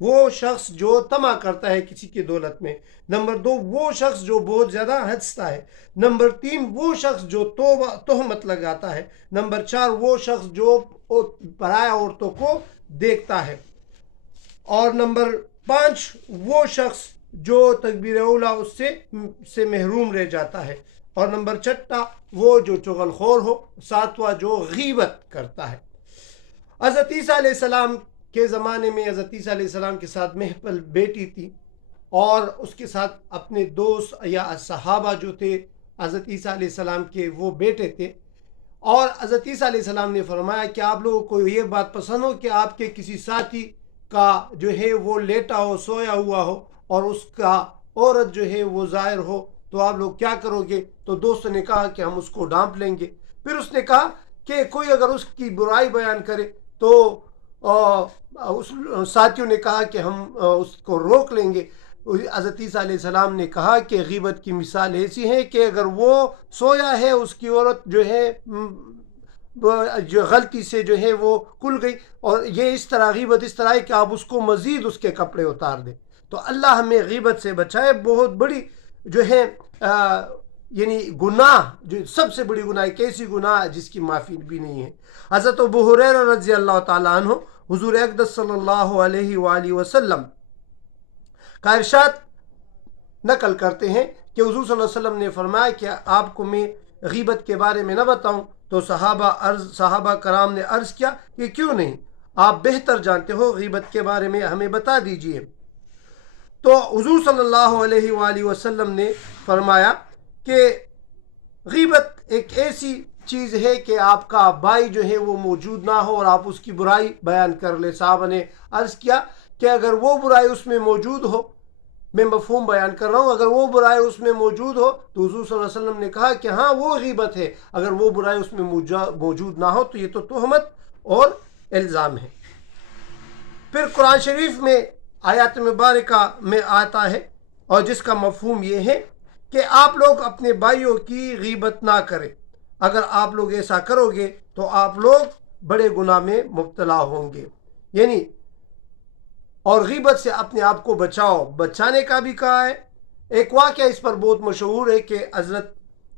وہ شخص جو طمع کرتا ہے کسی کی دولت میں. نمبر 2 وہ شخص جو بہت زیادہ ہنستا ہے. نمبر 3 وہ شخص جو تہمت لگاتا ہے. نمبر 4 وہ شخص جو پرایا عورتوں کو دیکھتا ہے. اور نمبر 5 وہ شخص جو تکبیر اولا اس سے محروم رہ جاتا ہے. اور نمبر 6 وہ جو چغل خور ہو. 7واں جو غیبت کرتا ہے. حضرت عیسیٰ علیہ السلام کے زمانے میں حضرت عیسیٰ علیہ السلام کے ساتھ محپل بیٹی تھی اور اس کے ساتھ اپنے دوست یا صحابہ جو تھے حضرت عیسیٰ علیہ السلام کے وہ بیٹے تھے. اور حضرت عیسیٰ علیہ السلام نے فرمایا کہ آپ لوگوں کو یہ بات پسند ہو کہ آپ کے کسی ساتھی کا جو ہے وہ لیٹا ہو سویا ہوا ہو اور اس کا عورت جو ہے وہ ظاہر ہو تو آپ لوگ کیا کرو گے؟ تو دوست نے کہا کہ ہم اس کو ڈانپ لیں گے. پھر اس نے کہا کہ کوئی اگر اس کی برائی بیان کرے تو اس ساتھیوں نے کہا کہ ہم اس کو روک لیں گے. حضرت عیسیٰ علیہ السلام نے کہا کہ غیبت کی مثال ایسی ہے کہ اگر وہ سویا ہے اس کی عورت جو ہے جو غلطی سے جو ہے وہ کھل گئی اور یہ اس طرح غیبت اس طرح ہے کہ آپ اس کو مزید اس کے کپڑے اتار دیں. تو اللہ ہمیں غیبت سے بچائے. بہت بڑی جو ہے یعنی گناہ جو سب سے بڑی گناہ ایک ایسی گناہ جس کی معافی بھی نہیں ہے. حضرت ابو ہریرہ رضی اللہ تعالیٰ عنہ حضور اقدس صلی اللہ علیہ وآلہ وسلم کا ارشاد نقل کرتے ہیں کہ حضور صلی اللہ علیہ وسلم نے فرمایا کہ آپ کو میں غیبت کے بارے میں نہ بتاؤں؟ تو صحابہ کرام نے عرض کیا کہ کیوں نہیں، آپ بہتر جانتے ہو، غیبت کے بارے میں ہمیں بتا دیجئے. تو حضور صلی اللہ علیہ وآلہ وسلم نے فرمایا کہ غیبت ایک ایسی چیز ہے کہ آپ کا بھائی جو ہے وہ موجود نہ ہو اور آپ اس کی برائی بیان کر لیں. صحابہ نے عرض کیا کہ اگر وہ برائی اس میں موجود ہو، میں مفہوم بیان کر رہا ہوں، اگر وہ برائی اس میں موجود ہو تو حضور صلی اللہ علیہ وسلم نے کہا کہ ہاں وہ غیبت ہے. اگر وہ برائی اس میں موجود نہ ہو تو یہ تو تہمت اور الزام ہے. پھر قرآن شریف میں آیات مبارکہ میں آتا ہے اور جس کا مفہوم یہ ہے کہ آپ لوگ اپنے بھائیوں کی غیبت نہ کریں. اگر آپ لوگ ایسا کرو گے تو آپ لوگ بڑے گناہ میں مبتلا ہوں گے. یعنی اور غیبت سے اپنے آپ کو بچاؤ. بچانے کا بھی کہا ہے. ایک واقعہ اس پر بہت مشہور ہے کہ حضرت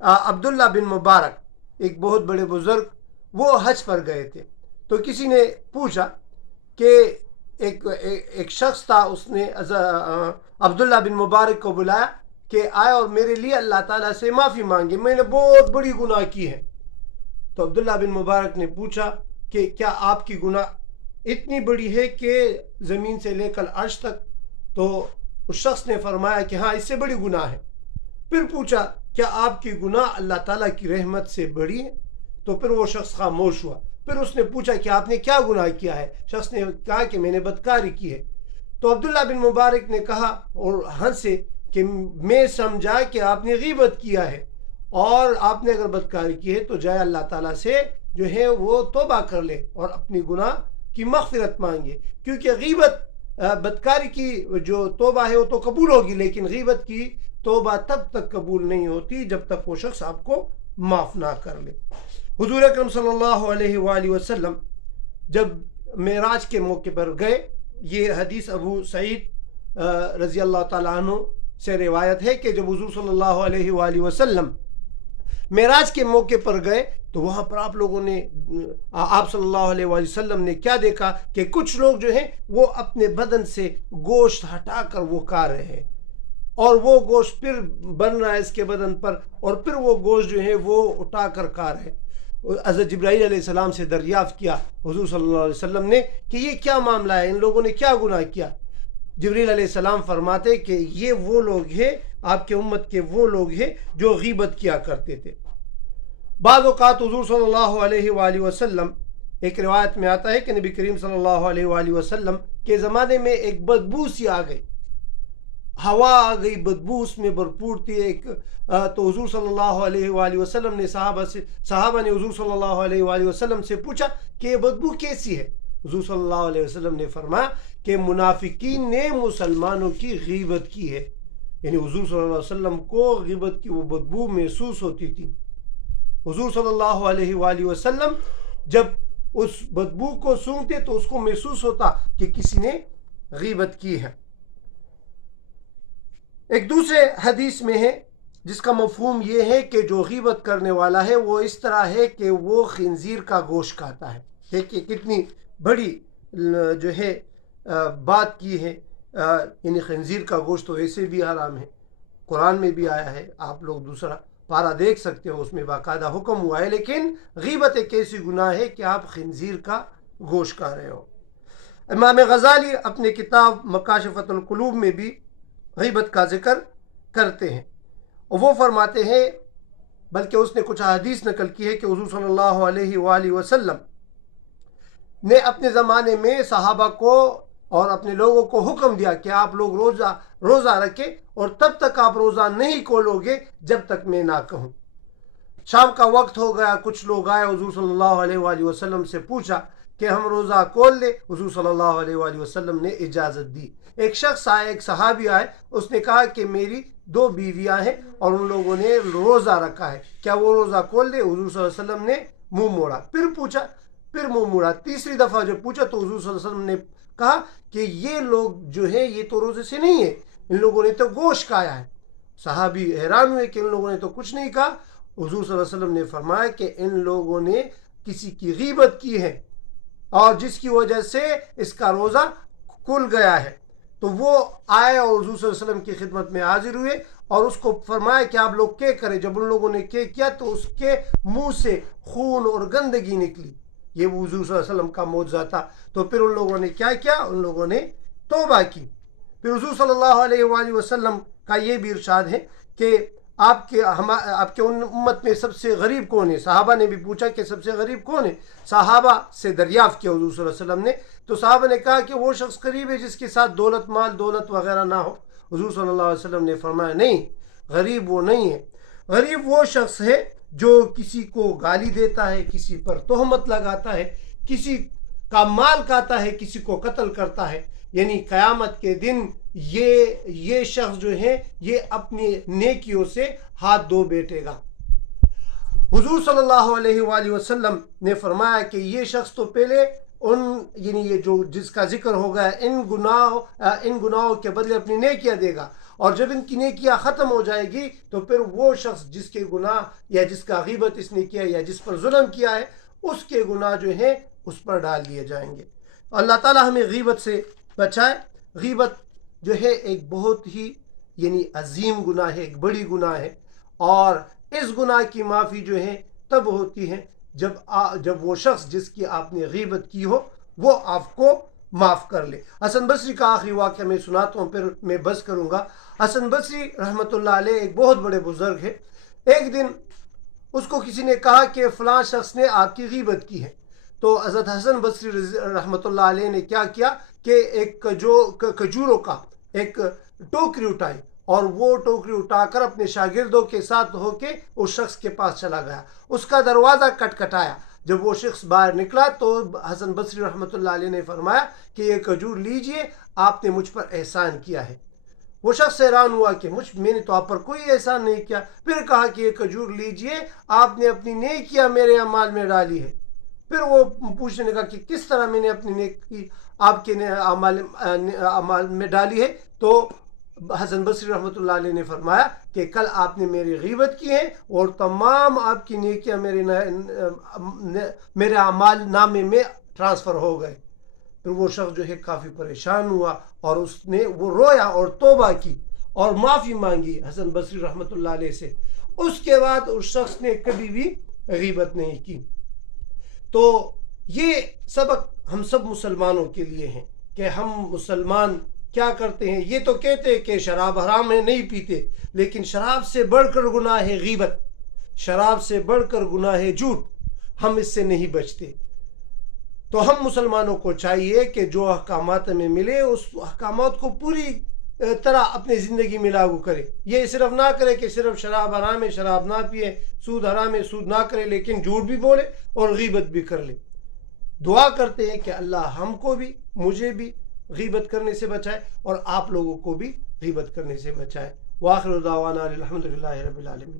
عبداللہ بن مبارک ایک بہت بڑے بزرگ وہ حج پر گئے تھے. تو کسی نے پوچھا کہ ایک شخص تھا، اس نے عبداللہ بن مبارک کو بلایا کہ آئے اور میرے لیے اللہ تعالیٰ سے معافی مانگے، میں نے بہت بڑی گناہ کی ہے. تو عبداللہ بن مبارک نے پوچھا کہ کیا آپ کی گناہ اتنی بڑی ہے کہ زمین سے لے کر عرش تک؟ تو اس شخص نے فرمایا کہ ہاں اس سے بڑی گناہ ہے. پھر پوچھا کیا آپ کی گناہ اللہ تعالیٰ کی رحمت سے بڑی ہے؟ تو پھر وہ شخص خاموش ہوا. پھر اس نے پوچھا کہ آپ نے کیا گناہ کیا ہے؟ شخص نے کہا کہ میں نے بدکاری کی ہے. تو عبداللہ بن مبارک نے کہا اور ہنسے کہ میں سمجھا کہ آپ نے غیبت کیا ہے اور آپ نے اگر بدکاری کی ہے تو جائے اللہ تعالیٰ سے جو ہے وہ توبہ کر لے اور اپنی گناہ کی مغفرت مانگے، کیونکہ غیبت بدکاری کی جو توبہ ہے وہ تو قبول ہوگی، لیکن غیبت کی توبہ تب تک قبول نہیں ہوتی جب تک وہ شخص آپ کو معاف نہ کر لے. حضور اکرم صلی اللہ علیہ وآلہ وسلم جب معراج کے موقع پر گئے، یہ حدیث ابو سعید رضی اللہ تعالیٰ عنہ سے روایت ہے کہ جب حضور صلی اللہ علیہ وآلہ وسلم معراج کے موقع پر گئے تو وہاں پر آپ لوگوں نے آپ صلی اللہ علیہ وآلہ وسلم نے کیا دیکھا کہ کچھ لوگ جو ہیں وہ اپنے بدن سے گوشت ہٹا کر وہ کھا رہے ہیں اور وہ گوشت پھر بن رہا ہے اس کے بدن پر اور پھر وہ گوشت جو ہے وہ اٹھا کر کھا رہے ہیں. حضرت جبرائیل علیہ السلام سے دریافت کیا حضور صلی اللہ علیہ وسلم نے کہ یہ کیا معاملہ ہے، ان لوگوں نے کیا گناہ کیا؟ جبرائیل علیہ السلام فرماتے کہ یہ وہ لوگ ہیں، آپ کے امت کے وہ لوگ ہیں جو غیبت کیا کرتے تھے. بعض اوقات حضور صلی اللہ علیہ وآلہ وسلم، ایک روایت میں آتا ہے کہ نبی کریم صلی اللہ علیہ وآلہ وسلم کے زمانے میں ایک بدبو سی آ گئی، ہوا آ گئی، بدبو اس میں بھرپور تھی ایک. تو حضور صلی اللہ علیہ وآلہ وسلم نے صحابہ نے حضور صلی اللہ علیہ وآلہ وسلم سے پوچھا کہ یہ بدبو کیسی ہے؟ حضور صلی اللہ علیہ وسلم نے فرمایا کہ منافقین نے مسلمانوں کی غیبت کی ہے. یعنی حضور صلی اللہ علیہ وسلم کو غیبت کی وہ بدبو محسوس ہوتی تھی. حضور صلی اللہ علیہ وآلہ وسلم جب اس بدبو کو سونگتے تو اس کو محسوس ہوتا کہ کسی نے غیبت کی ہے۔ ایک دوسرے حدیث میں ہے جس کا مفہوم یہ ہے کہ جو غیبت کرنے والا ہے وہ اس طرح ہے کہ وہ خنزیر کا گوشت کھاتا ہے۔ دیکھیے کتنی بڑی جو ہے بات کی ہے، یعنی خنزیر کا گوشت تو ویسے بھی حرام ہے، قرآن میں بھی آیا ہے، آپ لوگ دوسرا پارہ دیکھ سکتے ہو، اس میں باقاعدہ حکم ہوا ہے، لیکن غیبت ایک ایسی گناہ ہے کہ آپ خنزیر کا گوشت کھا رہے ہو۔ امام غزالی اپنے کتاب مکاشفۃ القلوب میں بھی غیبت کا ذکر کرتے ہیں، اور وہ فرماتے ہیں، بلکہ اس نے کچھ حدیث نقل کی ہے کہ حضور صلی اللہ علیہ وآلہ وسلم نے اپنے زمانے میں صحابہ کو اور اپنے لوگوں کو حکم دیا کہ آپ لوگ روزہ رکھیں، اور تب تک آپ روزہ نہیں کھولو گے جب تک میں نہ کہوں۔ شام کا وقت ہو گیا، کچھ لوگ آئے، حضور صلی اللہ علیہ وآلہ وسلم سے پوچھا کہ ہم روزہ کھول لیں۔ حضور صلی اللہ علیہ وآلہ وسلم نے اجازت دی۔ ایک شخص آئے، ایک صحابی آئے، اس نے کہا کہ میری 2 بیویاں ہیں اور ان لوگوں نے روزہ رکھا ہے، کیا وہ روزہ کھول دے؟ حضور صلی اللہ علیہ وسلم نے منہ موڑا، پھر پوچھا، پھر منہ موڑا، تیسری دفعہ جو پوچھا تو حضور صلی اللہ علیہ وسلم نے کہا کہ یہ لوگ جو ہے یہ تو روزے سے نہیں ہے، ان لوگوں نے تو گوشت کھایا ہے۔ صحابی حیران ہوئے کہ ان لوگوں نے تو کچھ نہیں کہا۔ حضور صلی اللہ علیہ وسلم نے فرمایا کہ ان لوگوں نے کسی کی غیبت کی ہے اور جس کی وجہ سے اس کا روزہ کھل گیا ہے۔ تو وہ آئے اور حضور صلی اللہ علیہ وسلم کی خدمت میں حاضر ہوئے اور اس کو فرمایا کہ آپ لوگ کیا کریں؟ جب ان لوگوں نے کیا تو اس کے منہ سے خون اور گندگی نکلی۔ یہ حضور صلی اللہ علیہ وسلم کا معجزہ تھا۔ تو پھر ان لوگوں نے کیا کیا؟ ان لوگوں نے توبہ کی۔ پھر حضور صلی اللہ علیہ وآلہ وسلم کا یہ بھی ارشاد ہے کہ آپ کے امت میں سب سے غریب کون ہے؟ صحابہ نے بھی پوچھا کہ سب سے غریب کون ہے؟ صحابہ سے دریافت کیا حضور صلی اللہ علیہ وسلم نے، تو صحابہ نے کہا کہ وہ شخص غریب ہے جس کے ساتھ دولت وغیرہ نہ ہو۔ حضور صلی اللہ علیہ وسلم نے فرمایا نہیں، غریب وہ نہیں ہے، غریب وہ شخص ہے جو کسی کو گالی دیتا ہے، کسی پر تہمت لگاتا ہے، کسی کا مال کھاتا ہے، کسی کو قتل کرتا ہے۔ یعنی قیامت کے دن یہ شخص جو ہے یہ اپنی نیکیوں سے ہاتھ دھو بیٹھے گا۔ حضور صلی اللہ علیہ وآلہ وسلم نے فرمایا کہ یہ شخص تو پہلے یعنی یہ جو جس کا ذکر ہو گیا ان گناہوں کے بدلے اپنی نیکیاں دے گا، اور جب ان کی نیکیاں ختم ہو جائے گی تو پھر وہ شخص جس کے گناہ یا جس کا غیبت اس نے کیا یا جس پر ظلم کیا ہے اس کے گناہ جو ہیں اس پر ڈال دیے جائیں گے۔ اللہ تعالی ہمیں غیبت سے بچائے۔ غیبت جو ہے ایک بہت ہی یعنی عظیم گناہ ہے، ایک بڑی گناہ ہے، اور اس گناہ کی معافی جو ہے تب ہوتی ہے جب وہ شخص جس کی آپ نے غیبت کی ہو وہ آپ کو معاف کر لے۔ حسن بصری کا آخری واقعہ میں سناتا ہوں، پھر میں بس کروں گا۔ حسن بصری رحمۃ اللہ علیہ ایک بہت بڑے بزرگ ہے۔ ایک دن اس کو کسی نے کہا کہ فلاں شخص نے آپ کی غیبت کی ہے، تو حضرت حسن بصری رحمۃ اللہ علیہ نے کیا کیا کہ ایک کھجوروں کا ایک ٹوکری اٹھائی، اور وہ ٹوکری اٹھا کر اپنے شاگردوں کے ساتھ ہو کے اس شخص کے پاس چلا گیا، اس کا دروازہ کٹکھٹایا۔ جب وہ شخص باہر نکلا تو حسن بصری رحمۃ اللہ علیہ نے فرمایا کہ یہ کھجور لیجئے، آپ نے مجھ پر احسان کیا ہے۔ وہ شخص حیران ہوا کہ میں نے تو آپ پر کوئی احسان نہیں کیا۔ پھر کہا کہ یہ کھجور لیجئے، آپ نے اپنی نیکیاں میرے اعمال میں ڈالی ہے۔ پھر وہ پوچھنے لگا کہ کس طرح میں نے اپنی نیکی آپ کے اعمال میں ڈالی ہے؟ تو حسن بصری رحمۃ اللہ علیہ نے فرمایا کہ کل آپ نے میری غیبت کی ہے اور تمام آپ کی نیکیاں میرے اعمال نامے میں ٹرانسفر ہو گئے۔ پھر وہ شخص جو ہے کافی پریشان ہوا اور وہ رویا اور توبہ کی اور معافی مانگی حسن بصری رحمۃ اللہ علیہ سے۔ اس کے بعد اس شخص نے کبھی بھی غیبت نہیں کی۔ تو یہ سبق ہم سب مسلمانوں کے لیے ہیں کہ ہم مسلمان کیا کرتے ہیں۔ یہ تو کہتے ہیں کہ شراب حرام ہے، نہیں پیتے، لیکن شراب سے بڑھ کر گناہ ہے غیبت، شراب سے بڑھ کر گناہ ہے جھوٹ، ہم اس سے نہیں بچتے۔ تو ہم مسلمانوں کو چاہیے کہ جو احکامات میں ملے اس احکامات کو پوری طرح اپنی زندگی میں لاگو کرے۔ یہ صرف نہ کرے کہ صرف شراب حرام ہے، شراب نہ پیے، سود حرام ہے، سود نہ کرے، لیکن جھوٹ بھی بولے اور غیبت بھی کر لے۔ دعا کرتے ہیں کہ اللہ ہم کو بھی، مجھے بھی غیبت کرنے سے بچائے اور آپ لوگوں کو بھی غیبت کرنے سے بچائے۔ وآخر دعوانا الحمدللہ رب العالمین۔